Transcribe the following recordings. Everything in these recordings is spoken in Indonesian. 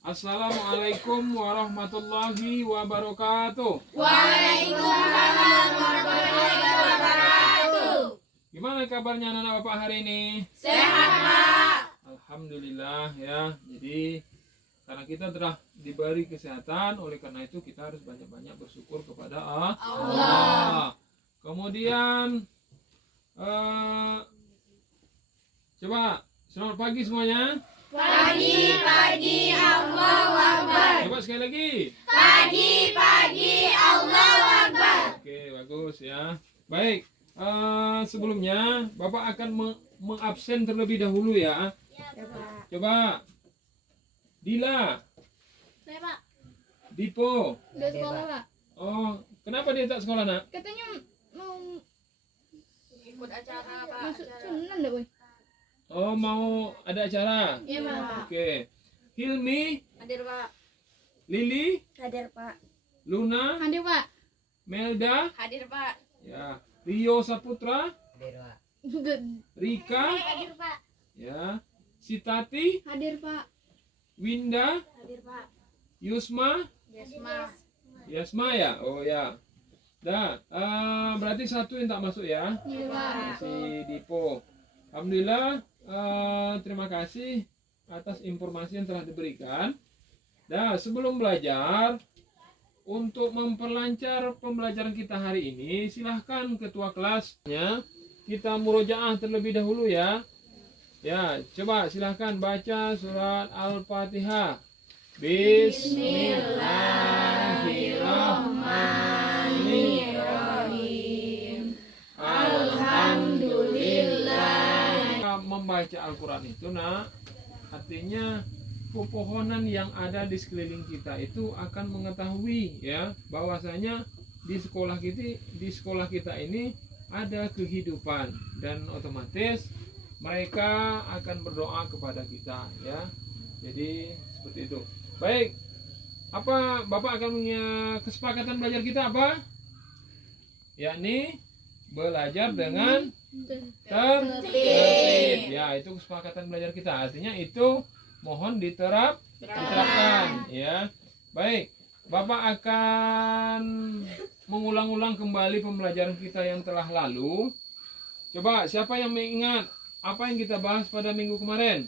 Assalamualaikum warahmatullahi wabarakatuh. Waalaikumsalam warahmatullahi wabarakatuh. Gimana kabarnya anak-anak Bapak hari ini? Sehat, Pak. Alhamdulillah ya. Jadi karena kita telah diberi kesehatan, oleh karena itu kita harus banyak-banyak bersyukur kepada Allah. Kemudian coba selamat pagi semuanya. Pagi, Allahu Akbar. Coba sekali lagi. Pagi, Allahu Akbar. Oke, bagus ya. Baik, sebelumnya Bapak akan mengabsen terlebih dahulu ya. Coba Dila, Saya Pak, Dipo. udah sekolah Pak. Oh, kenapa dia tak sekolah nak? Katanya mau Ikut acara, Pak. masuk sunan dah boy. Oh, mau ada acara. Iya Pak. Oke. Hilmi, Hadir, Pak. Lili, Hadir, Pak. Luna, Hadir Pak. Melda, Hadir, Pak. ya. Rio Saputra, Good. Rika, Hadir, Pak. ya. Sitati, Hadir Pak. Winda, Hadir, Pak. Yusma, Yasma. Yasma ya. Oh ya. Dah, berarti satu yang tak masuk ya. Iya Pak. Si Dipo. Alhamdulillah, terima kasih atas informasi yang telah diberikan. Nah, sebelum belajar, untuk memperlancar pembelajaran kita hari ini, silahkan ketua kelasnya kita murojaah terlebih dahulu ya. Ya, coba silahkan baca surat Al-Fatihah. Bismillahirrahmanirrahim. Alhamdulillah. Membaca Al-Quran itu nak, artinya pepohonan yang ada di sekeliling kita itu akan mengetahui ya bahwasanya di sekolah kita ini ada kehidupan, dan otomatis mereka akan berdoa kepada kita ya. Jadi seperti itu. Baik, apa Bapak akan punya kesepakatan belajar kita apa? Yakni belajar dengan tertib. Ya, itu kesepakatan belajar kita. Artinya itu mohon diterapkan ya. Baik, Bapak akan mengulang-ulang kembali pembelajaran kita yang telah lalu. Coba siapa yang mengingat apa yang kita bahas pada minggu kemarin?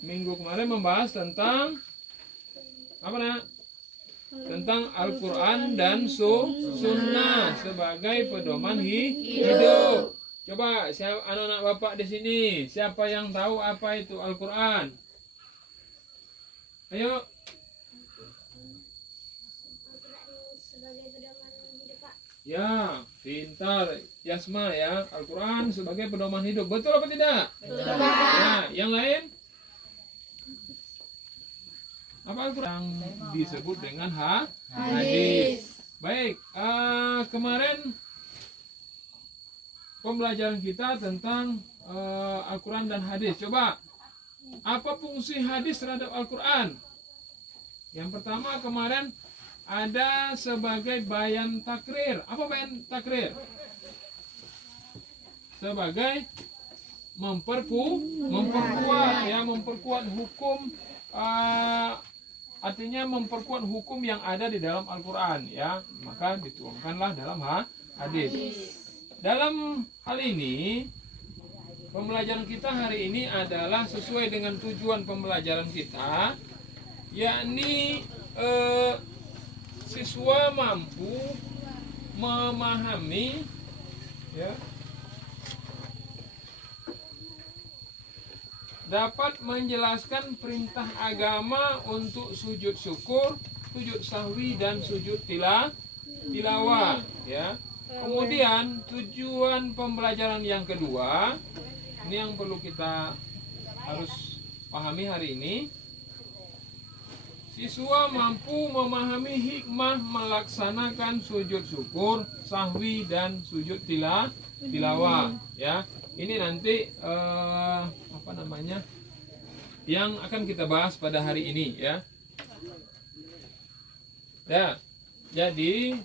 Minggu kemarin membahas tentang apa nak? Tentang Al-Quran dan Sunnah sebagai pedoman hidup. Coba siapa anak-anak Bapak di sini, siapa yang tahu apa itu Al-Quran? Ayo. Ya, pintar. Yasma ya, Al-Quran sebagai pedoman hidup. Betul apa tidak? Betul, Ya, yang lain? Apa Al-Quran yang disebut dengan hadis? Baik, kemarin pembelajaran kita tentang Al-Quran dan hadis. Coba, apa fungsi hadis terhadap Al-Quran? Yang pertama kemarin ada sebagai bayan takrir. Apa bayan takrir? Sebagai memperkuat hukum, artinya memperkuat hukum yang ada di dalam Al-Quran ya, maka dituangkanlah dalam hadis. Dalam hal ini pembelajaran kita hari ini adalah sesuai dengan tujuan pembelajaran kita, yakni siswa mampu memahami ya, dapat menjelaskan perintah agama untuk sujud syukur, sujud sahwi, dan sujud tilawah ya. Kemudian tujuan pembelajaran yang kedua, ini yang perlu kita harus pahami hari ini, siswa mampu memahami hikmah melaksanakan sujud syukur, sahwi, dan sujud tilawah ya. Ini nanti apa namanya yang akan kita bahas pada hari ini ya. Ya, jadi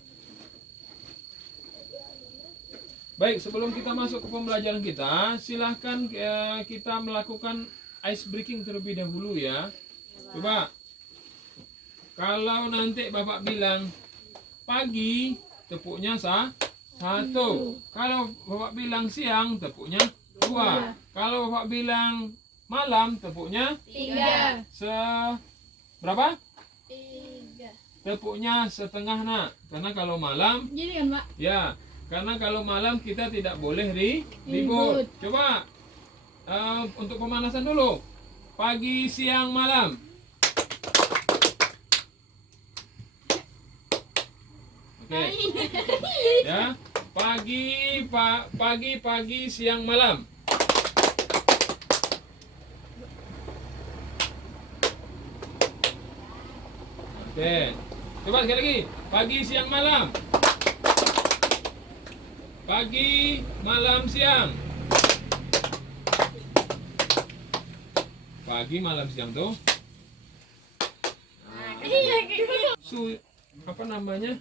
baik, sebelum kita masuk ke pembelajaran kita, silahkan kita melakukan ice breaking terlebih dahulu ya. Coba kalau nanti Bapak bilang pagi, tepuknya satu. Kalau Bapak bilang siang, tepuknya dua. Kalau Bapak bilang malam, tepuknya 3. berapa? 3. Tepuknya setengah nak. Karena kalau malam, Jadi kan, Pak? ya, karena kalau malam kita tidak boleh ribut. Ribut. Coba untuk pemanasan dulu. Pagi, siang, malam. Oke. Ya. Pagi, siang, malam. Oke. Coba sekali lagi. Pagi, siang, malam. Pagi, malam, siang. Pagi, malam, siang tuh. Apa namanya?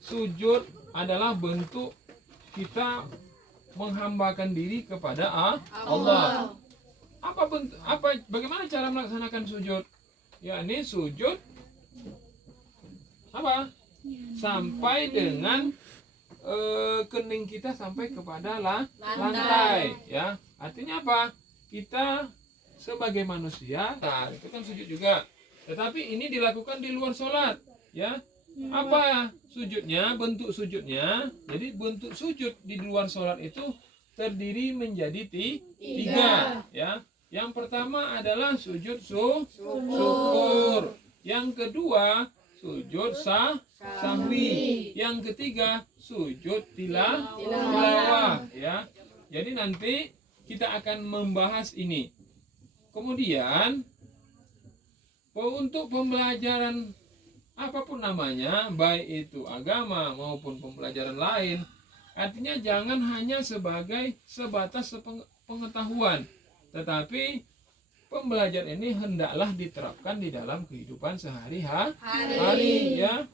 Sujud adalah bentuk kita menghambakan diri kepada Allah. Bagaimana cara melaksanakan sujud? Ya, ini sujud apa? Sampai dengan kening kita sampai kepada lantai, ya. Artinya apa? Kita sebagai manusia, nah, itu kan sujud juga. Tetapi ini dilakukan di luar sholat, ya. Apa sujudnya? Bentuk sujudnya. Jadi bentuk sujud di luar sholat itu terdiri menjadi tiga, ya. Yang pertama adalah sujud syukur. Yang kedua sujud sahwi. Yang ketiga sujud tilawah, ya. Jadi nanti kita akan membahas ini. Kemudian untuk pembelajaran apapun namanya, baik itu agama maupun pembelajaran lain, artinya jangan hanya sebatas pengetahuan, tetapi pembelajaran ini hendaklah diterapkan di dalam kehidupan sehari-hari, ya.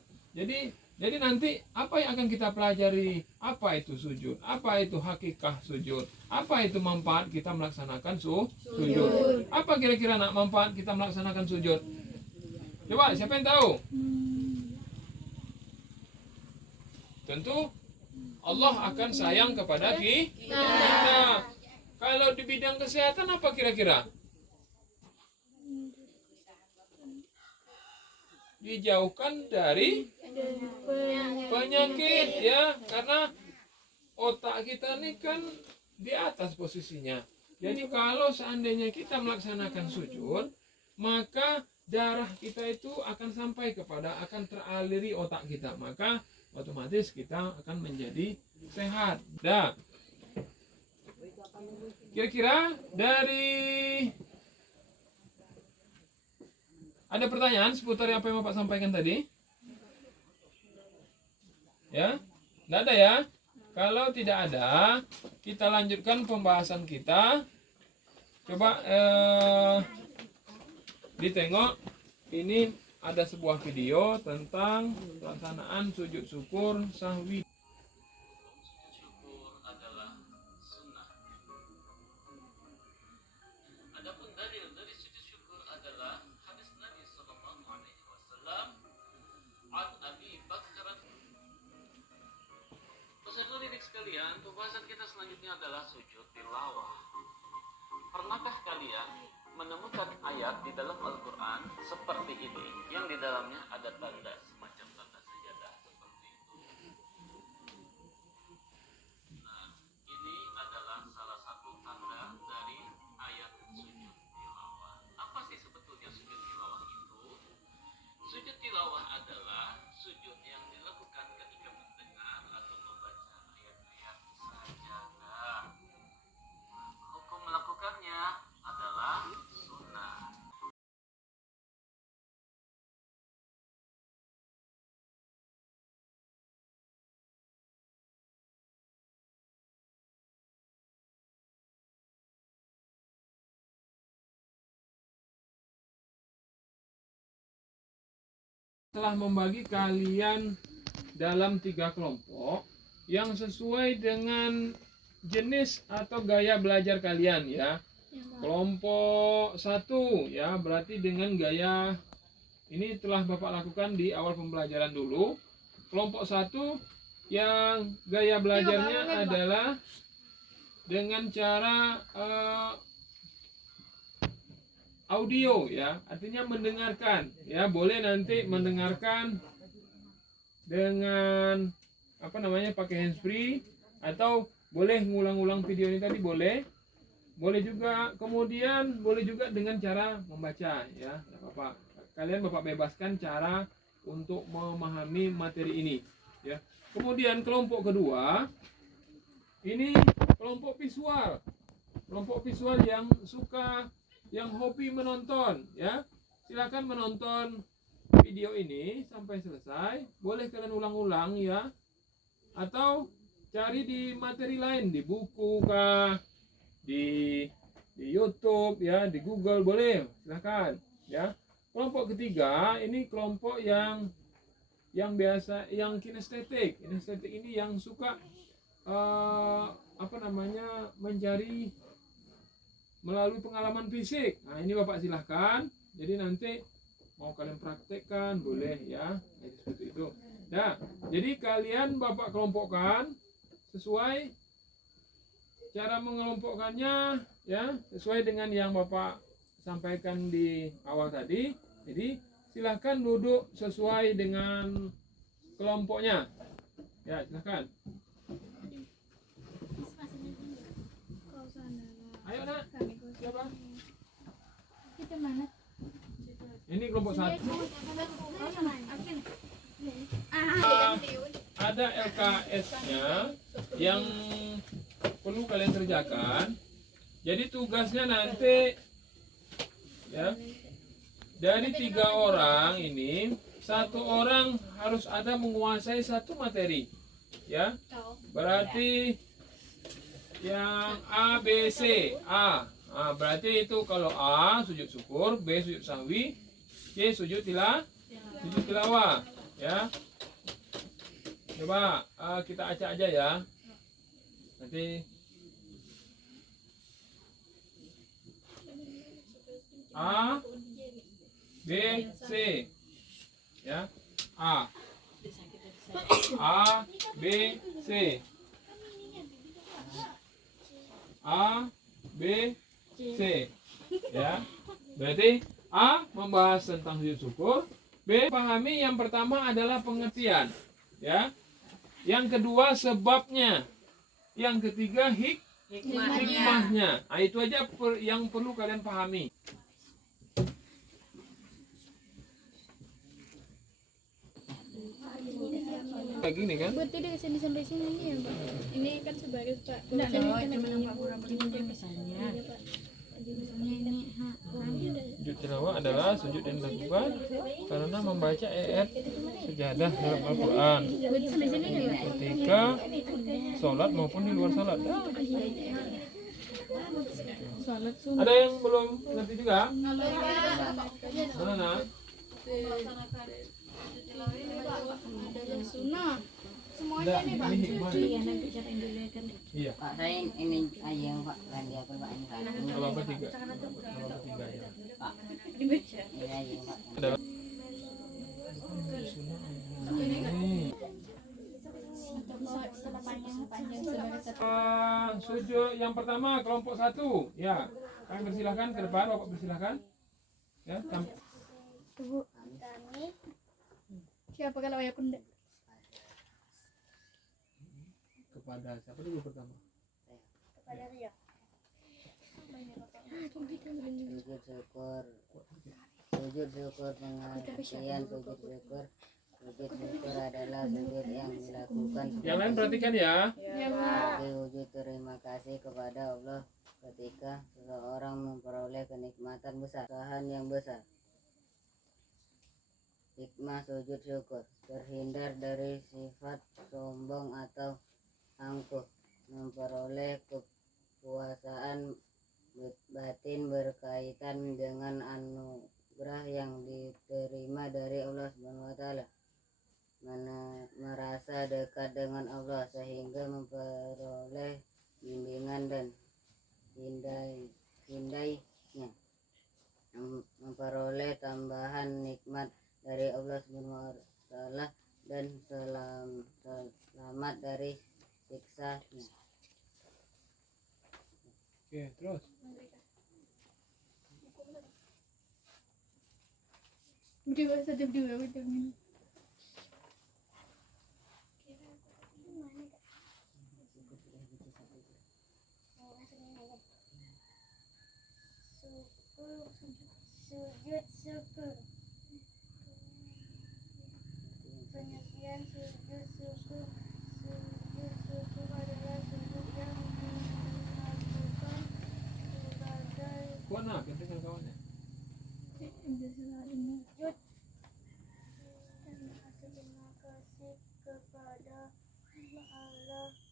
Jadi nanti apa yang akan kita pelajari? Apa itu sujud? Apa itu hakikat sujud? Apa itu manfaat kita melaksanakan sujud? Apa kira-kira manfaat kita melaksanakan sujud? Coba, siapa yang tahu? Tentu Allah akan sayang kepada kita. Kalau di bidang kesehatan apa kira-kira? Dijauhkan dari penyakit, ya, karena otak kita ini kan di atas posisinya. Jadi kalau seandainya kita melaksanakan sujud, maka darah kita itu akan sampai akan teraliri otak kita, maka otomatis kita akan menjadi sehat. Nah, kira-kira dari ada pertanyaan seputar apa yang Bapak sampaikan tadi? Ya, tidak ada ya. Kalau tidak ada, kita lanjutkan pembahasan kita. Coba ditengok. Ini ada sebuah video tentang pelaksanaan sujud syukur sahwi. Syukur adalah sunnah. Adapun dalil dari sujud syukur adalah hadis Nabi Sallallahu Alaihi Wasallam an Abi Bakar. Peserta didik sekalian, pembahasan kita selanjutnya adalah sujud tilawah. Pernahkah kalian menemukan ayat di dalam Al-Quran seperti ini, yang di dalamnya ada tanda semacam tanda sajadah seperti itu? Nah, ini adalah salah satu tanda dari ayat sujud tilawah. Apa sih sebetulnya sujud tilawah itu? Sujud tilawah adalah sujud yang dilakukan ketika mendengar atau membaca ayat-ayat sajadah. Hukum melakukannya adalah sunnah. Telah membagi kalian dalam 3 kelompok yang sesuai dengan jenis atau gaya belajar kalian, ya. Kelompok 1 ya, berarti dengan gaya ini telah Bapak lakukan di awal pembelajaran dulu. Kelompok 1 yang gaya belajarnya adalah dengan cara audio ya, artinya mendengarkan ya, boleh nanti mendengarkan dengan pakai handsfree, atau boleh ngulang-ulang video ini tadi, boleh juga, kemudian boleh juga dengan cara membaca ya, tidak apa-apa. Kalian Bapak bebaskan cara untuk memahami materi ini ya. Kemudian kelompok kedua ini kelompok visual. Kelompok visual yang hobi menonton ya. Silakan menonton video ini sampai selesai. Boleh kalian ulang-ulang ya. Atau cari di materi lain, di buku kah, di YouTube ya, di Google, boleh, silakan ya. Kelompok ketiga ini kelompok yang biasa, yang kinestetik. Kinestetik ini yang suka mencari melalui pengalaman fisik. Nah, ini Bapak silahkan. Jadi nanti mau kalian praktekkan boleh ya. Jadi seperti itu. Nah, jadi kalian Bapak kelompokkan sesuai cara mengelompokkannya ya, sesuai dengan yang Bapak sampaikan di awal tadi. Jadi silahkan duduk sesuai dengan kelompoknya. Ya, silahkan. Ayo nak, siapa? Kita mana? Ini kelompok 1. Ada LKS-nya yang perlu kalian kerjakan. Jadi tugasnya nanti ya, dari 3 orang ini, 1 orang harus ada menguasai 1 materi ya. Berarti yang A, B, C, A. Nah, berarti itu kalau A sujud syukur, B sujud sahwi, C sujud tilawah ya. Coba kita acak aja ya. Nanti A, B, C ya. A, B, C. A, B, C ya. Berarti A membahas tentang sujud syukur, B pahami yang pertama adalah pengertian ya. Yang kedua sebabnya, yang ketiga hikmahnya. Nah, itu aja yang perlu kalian pahami. Kayak gini kan? Buat tidak kesini sampai sini ya, Pak. Ini kan sebaris, Pak. Enggak, cuma nampak kurang-kurangnya misalnya. Ini Sujud tilawah adalah sujud yang dilakukan karena membaca ayat sejadah dalam Al-Quran Buat sampai sini ya, Pak. ketika sholat maupun di luar sholat. Salat Ada yang belum ngerti juga? Mana? sunnah. Enggak, ini hikmah. iya nanti cara yang dulu kan. Iya. Pak, saya ini aja yang Pak ganti apa Pak ini Pak? Kalau apa 3? Kalau apa 3 ya. Pak, Dibaca. ini aja yang Pak. Adalah Panjang sebaris. sujud yang pertama kelompok 1 ya. Kami persilahkan ke depan, Bapak persilahkan. Ya, Siapa kalau ayah kunda? kepada siapa dulu pertama? Sujud syukur. Sujud syukur pengertian sujud syukur. Sujud syukur adalah sujud yang dilakukan Yang lain perhatikan ya. sebagai wujud terima kasih kepada Allah ketika seseorang memperoleh kenikmatan besar, usahaan yang besar. Hikmah sujud syukur, terhindar dari sifat sombong atau angkuh, memperoleh kepuasaan batin berkaitan dengan anugerah yang diterima dari Allah Subhanahu wa taala, merasa dekat dengan Allah sehingga memperoleh bimbingan dan hindari dihindainya, memperoleh tambahan nikmat dari Allah Subhanahu wa taala dan selamat dari siksanya. Oke, terus. Mungkin bahasa dua betul. Sujud syukur. Pengertian sujud syukur. Sujud syukur adalah sujud yang dilakukan sebagai Kuana, dengan kawannya. sujud terima kasih kepada Allah ketika seorang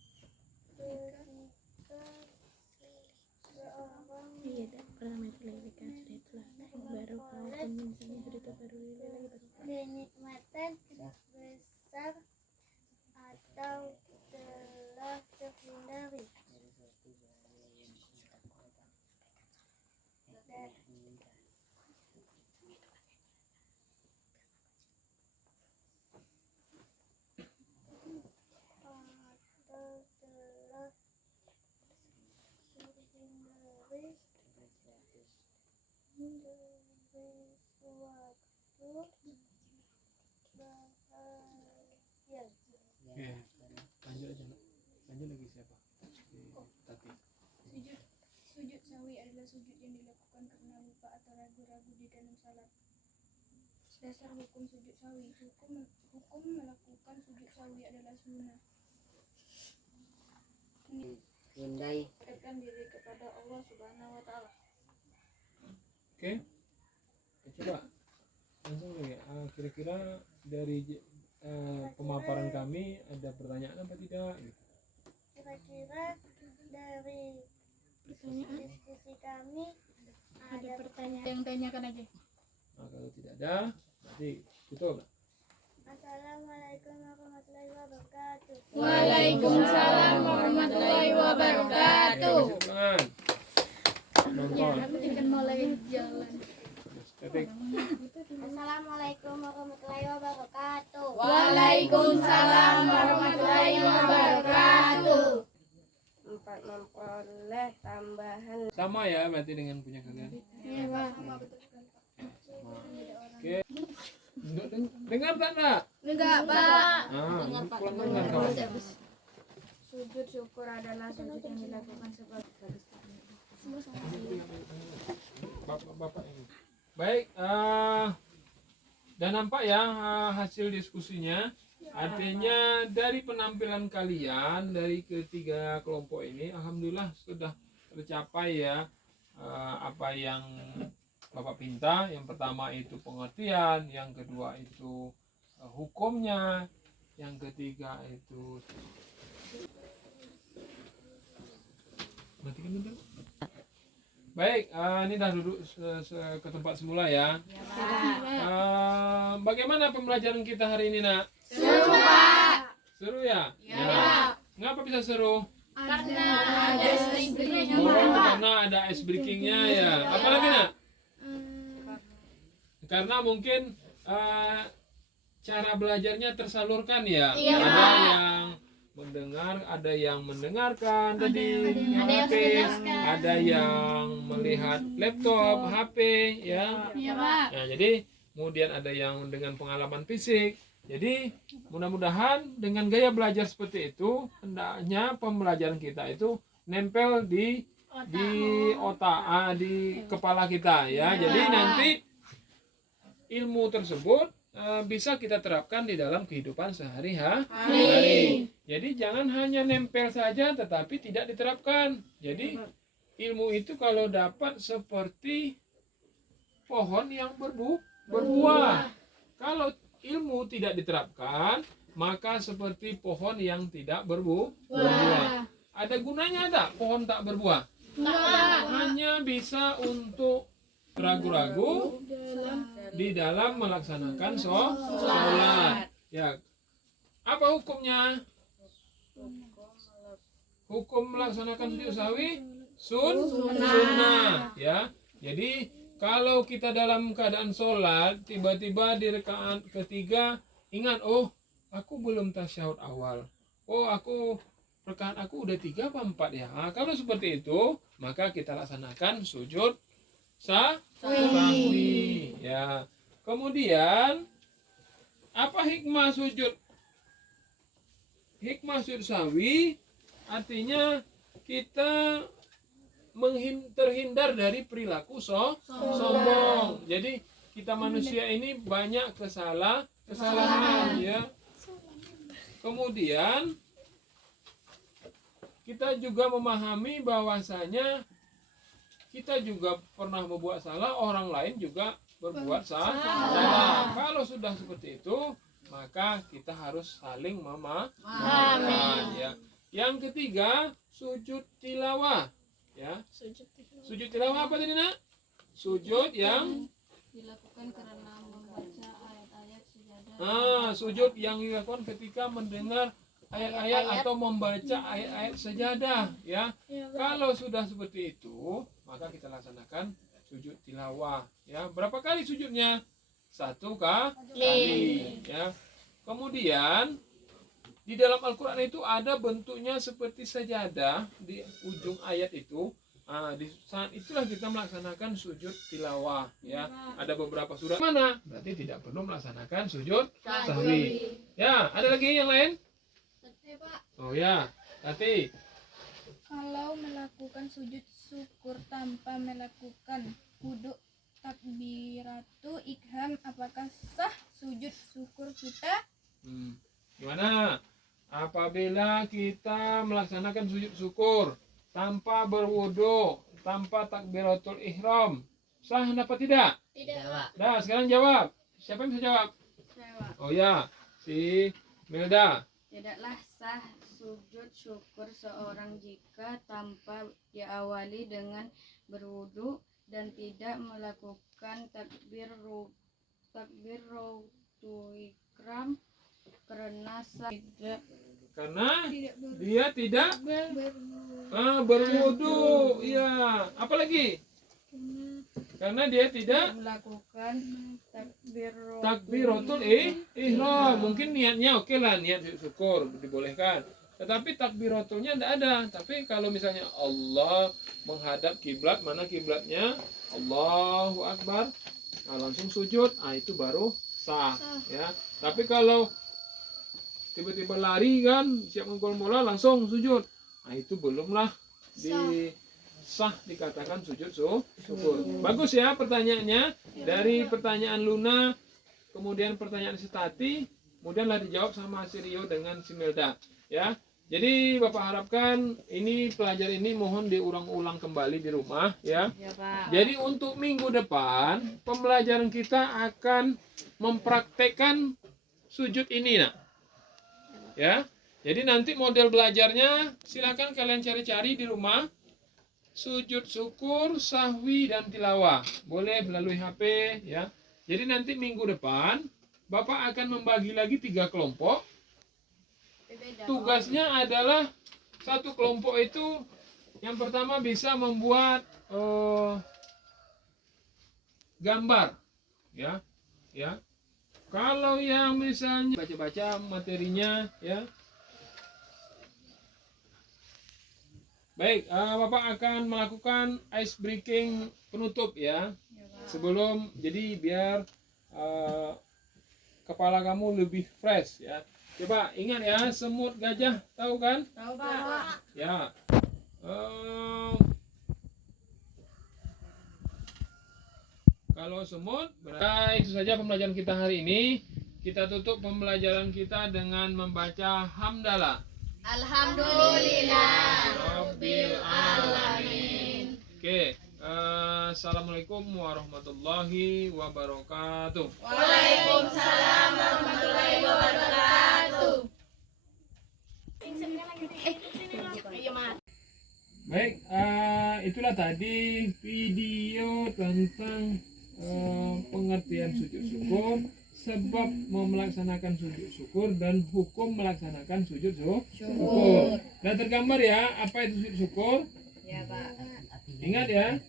Iya, dah. Pertama itu lirikan sudah itulah. Baru kalau misalnya cerita baru lagi. kenikmatan besar atau telah terhindari atau telah terhindari dari suatu bahagia. Oke, lanjut aja. Lanjut lagi siapa? Tati. Sujud sawi adalah sujud yang dilakukan karena lupa atau ragu-ragu di dalam salat. Dasar hukum sujud sawi. Hukum melakukan sujud sawi adalah sunnah. Hindai Mendekatkan diri kepada Allah Subhanahu wa taala. Oke. Coba langsung lagi. Kira-kira dari pemaparan kami ada pertanyaan apa tidak? Gitu. Kira-kira dari diskusi kami ada pertanyaan. Yang tanyakan aja. Nah, kalau tidak ada, berarti tutup. Assalamualaikum warahmatullahi wabarakatuh. Waalaikumsalam warahmatullahi wabarakatuh. Ulangan. Nonton. Kita mulai jalan. Ketik. Assalamualaikum warahmatullahi wabarakatuh. Waalaikumsalam warahmatullahi wabarakatuh. 4 memperoleh tambahan Sama ya berarti dengan punya kalian. Iya, Pak. Oke. Dengar tak nak? Enggak, Pak. Pulang dengar kawan. sujud syukur adalah sujud yang dilakukan sebagai Bapak ini. Baik, dan nampak ya hasil diskusinya. Artinya dari penampilan kalian dari ketiga kelompok ini, alhamdulillah sudah tercapai ya apa yang Bapak pinta. Yang pertama itu pengertian, yang kedua itu hukumnya, yang ketiga itu matikan bentar. Baik, ini dah duduk ke tempat semula ya. Bagaimana pembelajaran kita hari ini, Nak? Seru, Pak. Seru ya? Ya. Ngapa bisa seru? Karena ada istrinya, Oh, Pak. karena ada ice breakingnya ya. Apa lagi, Nak? Karena mungkin cara belajarnya tersalurkan ya. Iya, Ada Pak. yang mendengar, ada yang mendengarkan tadi HP, ada yang melihat laptop, HP ya. Iya, Pak. Nah, jadi kemudian ada yang dengan pengalaman fisik. Jadi mudah-mudahan dengan gaya belajar seperti itu, hendaknya pembelajaran kita itu nempel di otak, di kepala kita ya. Jadi nanti ilmu tersebut bisa kita terapkan di dalam kehidupan sehari-hari. Jadi jangan hanya nempel saja tetapi tidak diterapkan. Jadi ilmu itu kalau dapat seperti pohon yang berbuah. Kalau ilmu tidak diterapkan, maka seperti pohon yang tidak berbuah. Ada gunanya tak pohon tak berbuah? Hanya bisa untuk ragu-ragu di dalam melaksanakan sholat. Ya. Apa hukumnya? Hukum melaksanakan sujud sawi sunnah ya. Jadi kalau kita dalam keadaan sholat, tiba-tiba di rakaat ketiga ingat, oh aku belum tasyahud awal. Oh rakaat aku udah 3 apa 4 ya. Nah, kalau seperti itu, maka kita laksanakan sujud sahwi. Ya. Kemudian apa hikmah sujud? Hikmah sujud sahwi artinya kita terhindar dari perilaku sombong. Jadi kita manusia ini banyak kesalahan ya. Kemudian kita juga memahami bahwasanya kita juga pernah membuat salah, orang lain juga berbuat salah. Kalau sudah seperti itu, maka kita harus saling memaafkan ya. Yang ketiga, sujud tilawah. Ya. Sujud tilawah apa tadi, Nak? Sujud yang dilakukan karena membaca ayat-ayat sejadah. Sujud yang dilakukan ketika mendengar ayat-ayat atau membaca ayat-ayat sejadah, ya. Kalau sudah seperti itu, maka kita laksanakan sujud tilawah, ya. Berapa kali sujudnya? 1 kali, ya. Kemudian di dalam Al-Quran itu ada bentuknya seperti sajadah di ujung ayat itu. Di saat itulah kita melaksanakan sujud tilawah, ya. Ada beberapa surat mana berarti tidak perlu melaksanakan sujud sahwi. Ya, ada lagi yang lain? Oh ya, Tati. Kalau melakukan sujud syukur tanpa melakukan wudhu takbiratu ikhram, apakah sah sujud syukur kita? Gimana? Apabila kita melaksanakan sujud syukur tanpa berwudu, tanpa takbiratul ihram, sah apa tidak? Tidak. Nah, sekarang jawab. Siapa yang bisa jawab? Jawab. Oh ya, si Melda. Tidaklah sah sujud syukur seorang jika tanpa diawali dengan berwudu dan tidak melakukan takbiratul ihram karena dia tidak berwudu, ya. Apalagi? Karena dia tidak melakukan takbiratul ihram. Mungkin niatnya oke lah, niat syukur dibolehkan. Tetapi takbiratulnya tidak ada. Tapi kalau misalnya Allah menghadap kiblat, mana kiblatnya? Allahu Akbar. Langsung sujud, itu baru sah, ya. Tapi kalau tiba-tiba lari kan, siap mengkol mola langsung sujud, itu belumlah sah dikatakan sujud syukur. Bagus ya pertanyaannya. Dari pertanyaan Luna, kemudian pertanyaan si Tati, kemudianlah dijawab sama si Rio dengan si Melda, ya. Jadi Bapak harapkan ini pelajaran ini mohon diulang-ulang kembali di rumah, ya. Jadi untuk minggu depan pembelajaran kita akan mempraktekkan sujud ini, nak. Ya, jadi nanti model belajarnya silakan kalian cari-cari di rumah. Sujud syukur, sahwi dan tilawah. Boleh melalui HP, ya. Jadi nanti minggu depan Bapak akan membagi lagi 3 kelompok. Tugasnya adalah satu kelompok itu yang pertama bisa membuat gambar, ya. Ya. Kalau yang misalnya baca-baca materinya, ya. Baik, Bapak akan melakukan ice breaking penutup, ya. Sebelum, jadi biar kepala kamu lebih fresh, ya. Coba ingat ya, semut gajah, tahu kan? Tahu, Pak. Ya. Kalau semut, itu saja pembelajaran kita hari ini. Kita tutup pembelajaran kita dengan membaca hamdalah. Alhamdulillah Rabbil alamin. Oke, assalamualaikum warahmatullahi wabarakatuh. Waalaikumsalam warahmatullahi wabarakatuh. Baik, itulah tadi video tentang pengertian sujud syukur, sebab melaksanakan sujud syukur dan hukum melaksanakan sujud syukur. Dan tergambar ya apa itu sujud syukur? Ya, Pak. Ingat ya,